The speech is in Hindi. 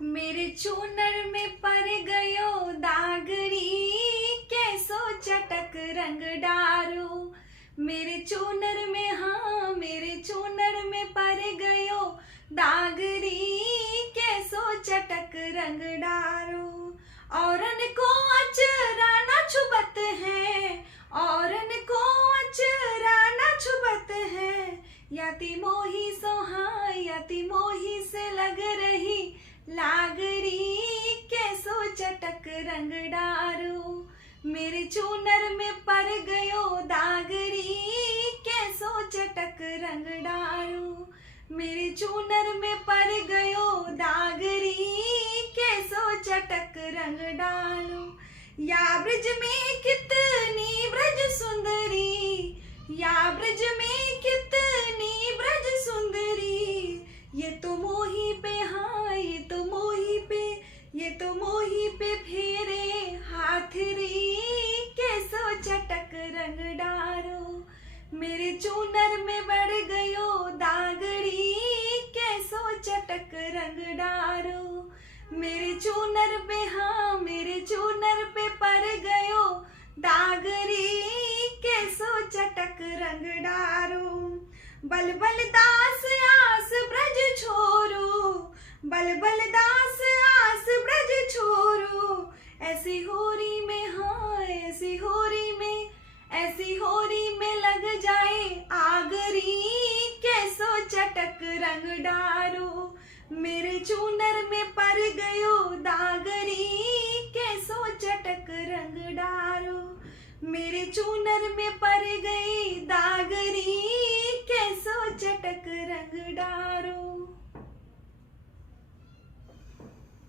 मेरे चूनर में पर गयो दागरी, कैसो चटक रंग डारो। मेरे चूनर में, हाँ मेरे चूनर में पर गयो दागरी, कैसो चटक रंग डारो। औरन को अचरा न छुबत है, औरन को अचरा न छुबत है। यति मोही सोहा यति मोही से लग रही लागरी, कैसो चटक रंग डारो। मेरे चूनर में पर गयो दागरी, कैसो चटक रंग डारो। मेरे चूनर में पर गयो दागरी, कैसो चटक रंग डालो। या ब्रज में कितनी ब्रज सुंदरी, या ब्रज में कितनी ब्रज सुंदरी। ये तो मोही पे, हाँ ये तो मोही पे, ये तो मोही पे फेरे हाथ री, कैसो चटक रंग डारो। मेरे चूनर में बढ़ गयो दागरी, कैसो चटक रंग डारो। मेरे चूनर पे, हाँ मेरे चूनर पे पर गयो दागरी, कैसो चटक रंग डारो। बल बल दास आस ब्रज छोरो, बल बल दास आस ब्रज छोरो। ऐसी होरी में, हाँ ऐसी होरी में, ऐसी होरी में लग जाए आगरी, कैसो चटक रंग डारो। मेरे चूनर में पर गयो दागरी, कैसो चटक रंग डारो। मेरे चूनर में पर गई दागरी, कैसो चटक रंग डारो।